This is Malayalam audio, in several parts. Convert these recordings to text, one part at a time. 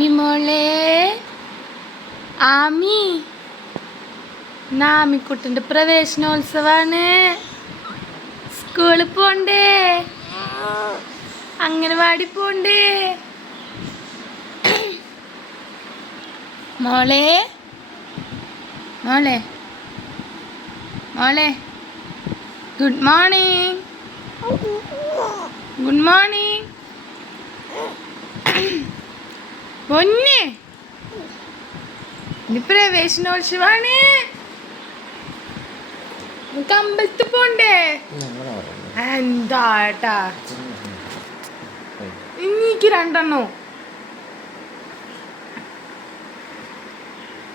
ആമി മോളെ ആമി ആമിക്കുട്ടൻ്റെ പ്രവേശനോത്സവമാണ്. സ്കൂളിൽ പോണ്ടേ? അംഗനവാടി പോണ്ടേ? മോളെ മോളെ മോളെ ഗുഡ് മോർണിംഗ്. ഗുഡ് മോർണിംഗ് പൊന്നെ. ഇനി പ്രവേശനോത്സവമാണ്. നമുക്ക് അമ്പലത്തിൽ പോണ്ടേ? എന്താട്ടാ എനിക്ക് രണ്ടെണ്ണോ?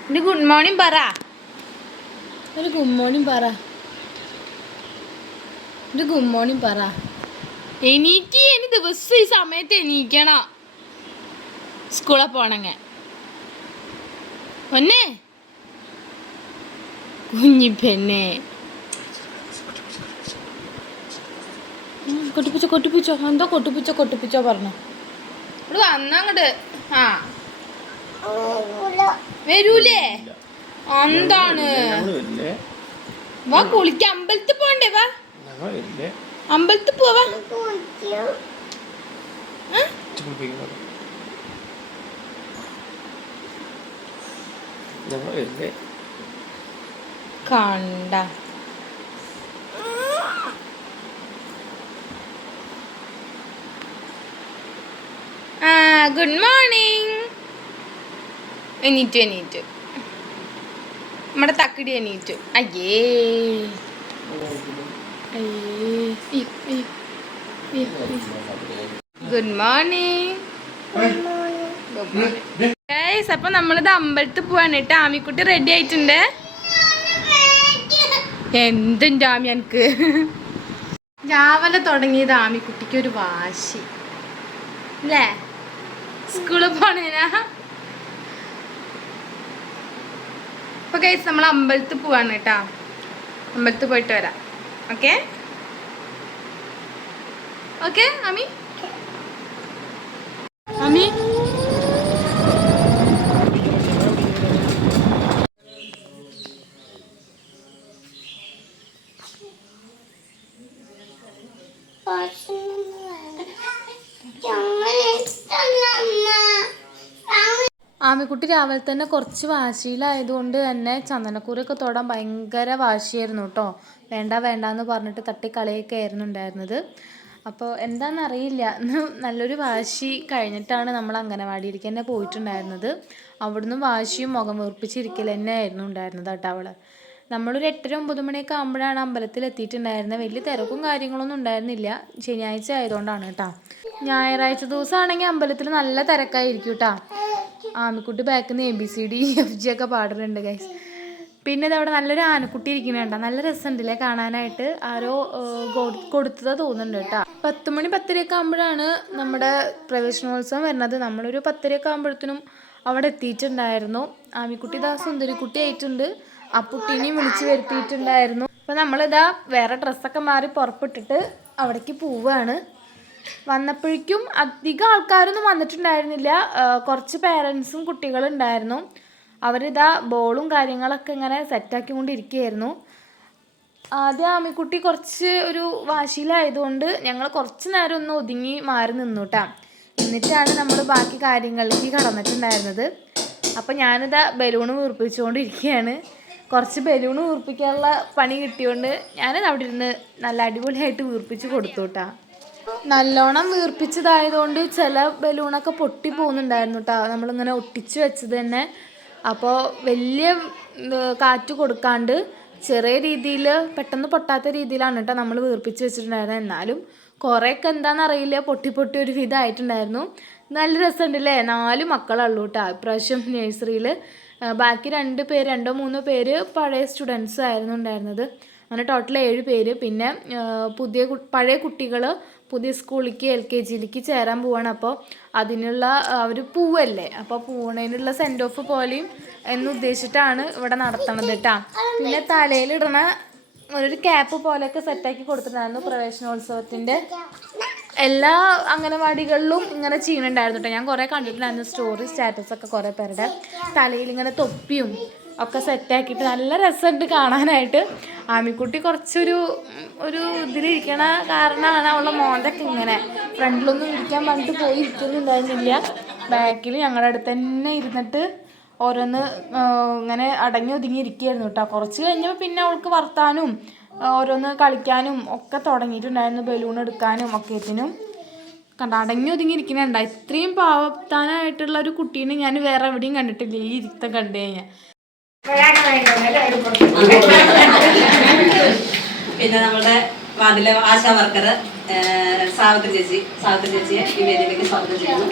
ഇനി ഗുഡ് മോർണിംഗ് പറ. ഒരു ഗുഡ് മോർണിംഗ് പറ. ഒരു ഗുഡ് മോർണിംഗ് പറ. എനിക്ക് ഇനി ദിവസം ഈ സമയത്ത് എണീക്കണം സ്കൂളിൽ പോണെങ്കിൽ. പൊന്നെ കുഞ്ഞി പെണ്ണെ. കൊട്ടിപ്പിച്ചോ കൊട്ടിപ്പിച്ചോ. എന്തോ കൊട്ടിപ്പിച്ചോ പറഞ്ഞു. ഇവിടെ വന്നങ്ങോട്ട്. ആ വരൂലേ? എന്താണ്? വാ കുളിക്ക. അമ്പലത്തിൽ പോണ്ടേ? വാ അമ്പലത്തിൽ പോവാ. കണ്ട ഗുഡ് മോർണിംഗ്. എണീറ്റു നമ്മുടെ തക്കിടി എണീറ്റു. അയ്യേ ഗുഡ് മോർണിംഗ്. അപ്പൊ നമ്മളിത് അമ്പലത്തിൽ പോവാണ് കേട്ടോ. ആമിക്കുട്ടി റെഡി ആയിട്ടുണ്ട്. എന്തുണ്ട് ആമി എനിക്ക്? രാവിലെ തുടങ്ങിയത് ആമിക്കുട്ടിക്ക് ഒരു വാശി അല്ലേ? സ്കൂളിൽ പോണേനാ. അപ്പൊ ഗൈസ് നമ്മൾ അമ്പലത്തിൽ പോവാണ് കേട്ടോ. അമ്പലത്തിൽ പോയിട്ട് വരാം. Okay okay Aami. ആമി ആമിക്കുട്ടി രാവിലെ തന്നെ കുറച്ച് വാശിയിലായതുകൊണ്ട് തന്നെ ചന്ദനക്കൂരൊക്കെ തൊടാൻ ഭയങ്കര വാശിയായിരുന്നു കേട്ടോ. വേണ്ടാന്ന് പറഞ്ഞിട്ട് തട്ടിക്കളയൊക്കെ ആയിരുന്നു ഉണ്ടായിരുന്നത്. അപ്പോൾ എന്താണെന്നറിയില്ല, നല്ലൊരു വാശി കഴിഞ്ഞിട്ടാണ് നമ്മൾ അംഗനവാടിയിലേക്ക് തന്നെ പോയിട്ടുണ്ടായിരുന്നത്. അവിടുന്ന് വാശിയും മുഖം വീർപ്പിച്ചിരിക്കൽ തന്നെ ആയിരുന്നു ഉണ്ടായിരുന്നത് കേട്ടോ. നമ്മളൊരു 8-9 മണിയൊക്കെ ആകുമ്പോഴാണ് അമ്പലത്തിൽ എത്തിയിട്ടുണ്ടായിരുന്നത്. വലിയ തിരക്കും കാര്യങ്ങളൊന്നും ഉണ്ടായിരുന്നില്ല. ശനിയാഴ്ച ആയതുകൊണ്ടാണ് കേട്ടോ. ഞായറാഴ്ച ദിവസമാണെങ്കിൽ അമ്പലത്തിൽ നല്ല തിരക്കായിരിക്കും കേട്ടോ. ആമിക്കുട്ടി ബാക്കിൽ നിന്ന് ABCDEFG ഒക്കെ പാടുന്നുണ്ട് ഗൈസ്. പിന്നെ ഇതവിടെ നല്ലൊരു ആനക്കുട്ടി ഇരിക്കുന്നുണ്ട്. നല്ല രസമുണ്ടല്ലേ കാണാനായിട്ട്. ആരോ കൊടുത്തത് തോന്നുന്നുണ്ട് കേട്ടോ. 10 മണി 10:30 ആകുമ്പോഴാണ് നമ്മുടെ പ്രവേശനോത്സവം വരുന്നത്. നമ്മളൊരു 10:30 ആകുമ്പോഴത്തേനും അവിടെ എത്തിയിട്ടുണ്ടായിരുന്നു. ആമിക്കുട്ടി ഇതാ സുന്ദരിക്കുട്ടി ആയിട്ടുണ്ട്. അപ്പുട്ടീനെയും വിളിച്ച് വരുത്തിയിട്ടുണ്ടായിരുന്നു. അപ്പോൾ നമ്മളിതാ വേറെ ഡ്രസ്സൊക്കെ മാറി പുറപ്പെട്ടിട്ട് അവിടേക്ക് പോവുകയാണ്. വന്നപ്പോഴേക്കും അധികം ആൾക്കാരൊന്നും വന്നിട്ടുണ്ടായിരുന്നില്ല. കുറച്ച് പേരൻസും കുട്ടികളും ഉണ്ടായിരുന്നു. അവരിതാ ബോളും കാര്യങ്ങളൊക്കെ ഇങ്ങനെ സെറ്റാക്കിക്കൊണ്ടിരിക്കുകയായിരുന്നു. ആദ്യം ആമിക്കുട്ടി കുറച്ച് ഒരു വാശിയിലായതുകൊണ്ട് ഞങ്ങൾ കുറച്ച് നേരം ഒന്ന് ഒതുങ്ങി മാറി നിന്നു കേട്ടോ. എന്നിട്ടാണ് നമ്മൾ ബാക്കി കാര്യങ്ങളിലേക്ക് കടന്നിട്ടുണ്ടായിരുന്നത്. അപ്പോൾ ഞാനിതാ ബലൂണ് വീർപ്പിച്ചുകൊണ്ടിരിക്കുകയാണ്. കുറച്ച് ബലൂണ് വീർപ്പിക്കാനുള്ള പണി കിട്ടിയോണ്ട് ഞാനത് അവിടെ ഇരുന്ന് നല്ല അടിപൊളിയായിട്ട് വീർപ്പിച്ച് കൊടുത്തു കേട്ടോ. നല്ലോണം വീർപ്പിച്ചതായതുകൊണ്ട് ചില ബലൂണൊക്കെ പൊട്ടി പോകുന്നുണ്ടായിരുന്നു കേട്ടോ. നമ്മളിങ്ങനെ ഒട്ടിച്ച് വെച്ചത് തന്നെ. അപ്പോൾ വലിയ കാറ്റ് കൊടുക്കാണ്ട് ചെറിയ രീതിയിൽ പെട്ടെന്ന് പൊട്ടാത്ത രീതിയിലാണ് കേട്ടോ നമ്മൾ വീർപ്പിച്ച് വെച്ചിട്ടുണ്ടായിരുന്നത്. എന്നാലും കുറേയൊക്കെ എന്താണെന്നറിയില്ല പൊട്ടി ഒരു വിധമായിട്ടുണ്ടായിരുന്നു. നല്ല രസമുണ്ടല്ലേ? 4 മക്കളുള്ളൂ കേട്ടോ ഇപ്രാവശ്യം നഴ്സറിയിൽ. ബാക്കി 2-3 പേര് പഴയ സ്റ്റുഡൻസ് ആയിരുന്നു ഉണ്ടായിരുന്നത്. അങ്ങനെ ടോട്ടൽ 7 പേര്. പിന്നെ പഴയ കുട്ടികൾ പുതിയ സ്കൂളിലേക്ക് LKGയിലേക്ക് ചേരാൻ പോവാണ്. അപ്പോൾ അതിനുള്ള അവർ പോവല്ലേ, അപ്പോൾ പോണതിനുള്ള സെൻഡ് ഓഫ് പോലെയും എന്നുദ്ദേശിച്ചിട്ടാണ് ഇവിടെ നടത്തണത് കേട്ടോ. പിന്നെ തലയിലിടണ ഒരു ക്യാപ്പ് പോലെയൊക്കെ സെറ്റാക്കി കൊടുത്തിട്ടുണ്ടായിരുന്നു പ്രവേശനോത്സവത്തിൻ്റെ. എല്ലാ അംഗനവാടികളിലും ഇങ്ങനെ ചെയ്യുന്നുണ്ടായിരുന്നു കേട്ടോ. ഞാൻ കുറേ കണ്ടിട്ടുണ്ടായിരുന്നു സ്റ്റോറി സ്റ്റാറ്റസൊക്കെ കുറേ പേരുടെ തലയിൽ ഇങ്ങനെ തൊപ്പിയും ഒക്കെ സെറ്റാക്കിയിട്ട് നല്ല രസമുണ്ട് കാണാനായിട്ട്. ആമിക്കുട്ടി കുറച്ചൊരു ഇതിലിരിക്കണ കാരണമാണ് അവളുടെ മോന്തൊക്കെ ഇങ്ങനെ ഫ്രണ്ടിലൊന്നും ഇരിക്കാൻ പറഞ്ഞിട്ട് പോയി ഇരിക്കുന്നുണ്ടായിരുന്നില്ല. ബാക്കിൽ ഞങ്ങളുടെ അടുത്ത് തന്നെ ഇരുന്നിട്ട് ഓരോന്ന് ഇങ്ങനെ അടങ്ങി ഒതുങ്ങി ഇരിക്കുകയായിരുന്നു കേട്ടോ. കുറച്ച് കഴിഞ്ഞപ്പോൾ പിന്നെ അവൾക്ക് വർത്താനും ഓരോന്ന് കളിക്കാനും ഒക്കെ തുടങ്ങിയിട്ടുണ്ടായിരുന്നു. ബലൂൺ എടുക്കാനും ഒക്കെത്തിനും കണ്ട അടങ്ങി ഒതുങ്ങി ഇരിക്കുന്നുണ്ട. ഇത്രയും പാവത്താനായിട്ടുള്ള ഒരു കുട്ടീനെ ഞാൻ വേറെ എവിടെയും കണ്ടിട്ടില്ല ഈ ഇരുത്തം കണ്ടു കഴിഞ്ഞാൽ. പിന്നെ നമ്മുടെ വാർഡിലെ ആശാ വർക്കർ സാവിത്രി ചേച്ചിയെ ഈ വേദിയിലേക്ക് സ്വാഗതം ചെയ്യുന്നു.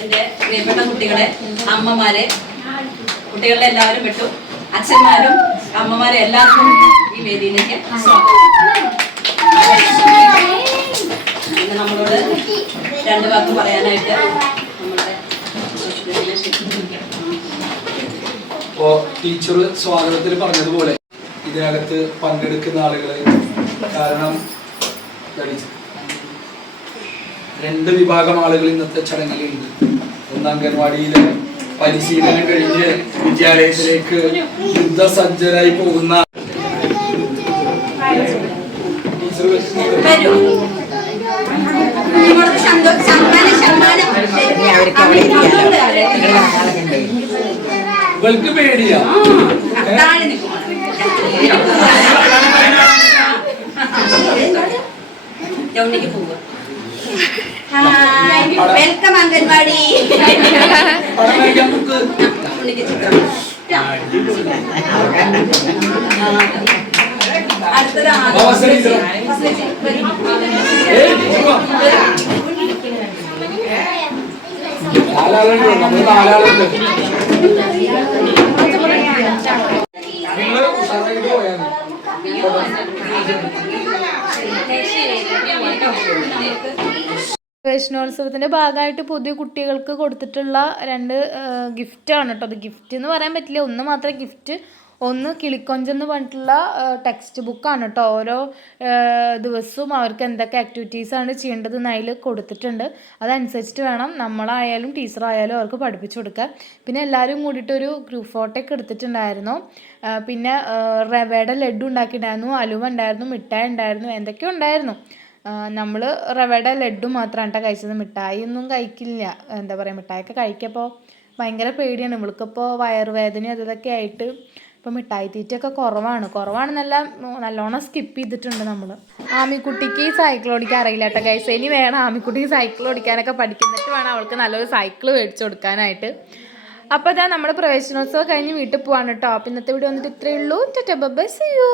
എൻ്റെ പ്രിയപ്പെട്ട കുട്ടികളെ, അമ്മമാരെ, കുട്ടികളെ എല്ലാവരും വിട്ടു, അച്ഛന്മാരും അമ്മമാരെ എല്ലാവർക്കും ഈ വേദിയിലേക്ക് സ്വാഗതം. പിന്നെ നമ്മളോട് 2 വാക്ക് പറയാനായിട്ട് നമ്മുടെ ടീച്ചർ സ്വാഗതത്തിൽ പറഞ്ഞതുപോലെ ഇതിനകത്ത് പങ്കെടുക്കുന്ന ആളുകള് കാരണം 2 വിഭാഗം ആളുകൾ ഇന്നത്തെ ചടങ്ങിലുണ്ട്. ഒന്ന് അംഗൻവാടിയിലെ പരിശീലനം കഴിഞ്ഞ് വിദ്യാലയത്തിലേക്ക് യുദ്ധസജ്ജരായി പോകുന്ന ഇവൾക്ക് പേടിയാ. ജൗണിക്ക് പോവുക. വെൽക്കം അംഗൻവാടി. പ്രവേശനോത്സവത്തിൻ്റെ ഭാഗമായിട്ട് പുതിയ കുട്ടികൾക്ക് കൊടുത്തിട്ടുള്ള 2 ഗിഫ്റ്റാണ് കേട്ടോ. അത് ഗിഫ്റ്റ് എന്ന് പറയാൻ പറ്റില്ല, ഒന്ന് മാത്രമേ ഗിഫ്റ്റ്. ഒന്ന് കിളിക്കൊഞ്ചെന്ന് പറഞ്ഞിട്ടുള്ള ടെക്സ്റ്റ് ബുക്കാണ് കേട്ടോ. ഓരോ ദിവസവും അവർക്ക് എന്തൊക്കെ ആക്ടിവിറ്റീസാണ് ചെയ്യേണ്ടതെന്ന് അതിൽ കൊടുത്തിട്ടുണ്ട്. അതനുസരിച്ചിട്ട് വേണം നമ്മളായാലും ടീച്ചറായാലും അവർക്ക് പഠിപ്പിച്ചു കൊടുക്കുക. പിന്നെ എല്ലാവരും കൂടിയിട്ടൊരു ഗ്രൂപ്പ് ഫോട്ടോയൊക്കെ എടുത്തിട്ടുണ്ടായിരുന്നു. പിന്നെ റവയുടെ ലഡ്ഡു ഉണ്ടാക്കിയിട്ടുണ്ടായിരുന്നു, അലുവ ഉണ്ടായിരുന്നു, മിഠായി ഉണ്ടായിരുന്നു, എന്തൊക്കെയോ ഉണ്ടായിരുന്നു. നമ്മൾ റവയുടെ ലഡ്ഡു മാത്രമാണ് കേട്ടോ കഴിച്ചത്. മിഠായി ഒന്നും കഴിക്കില്ല. എന്താ പറയുക, മിഠായിയൊക്കെ കഴിക്കപ്പോൾ ഭയങ്കര പേടിയാണ്. ഇവൾക്കിപ്പോൾ വയറുവേദന അതൊക്കെ ആയിട്ട് ഇപ്പോൾ മിഠായി തീറ്റയൊക്കെ കുറവാണെന്നല്ല, നല്ലോണം സ്കിപ്പ് ചെയ്തിട്ടുണ്ട് നമ്മൾ. ആമിക്കുട്ടിക്ക് സൈക്കിൾ ഓടിക്കാൻ അറിയില്ല കേട്ടോ ഗൈസ്. ഇനി വേണം ആമിക്കുട്ടിക്ക് സൈക്കിൾ ഓടിക്കാനൊക്കെ പഠിക്കുന്നിട്ട് വേണം അവൾക്ക് നല്ലൊരു സൈക്കിൾ മേടിച്ച് കൊടുക്കാനായിട്ട്. അപ്പോൾ ഇതാ നമ്മുടെ പ്രവേശനോത്സവം കഴിഞ്ഞ് വീട്ടിൽ പോവാണ് കേട്ടോ. അപ്പോൾ ഇന്നത്തെ വീഡിയോ വന്നിട്ട് ഇത്രയേ ഉള്ളൂ. Tata bye bye, see U.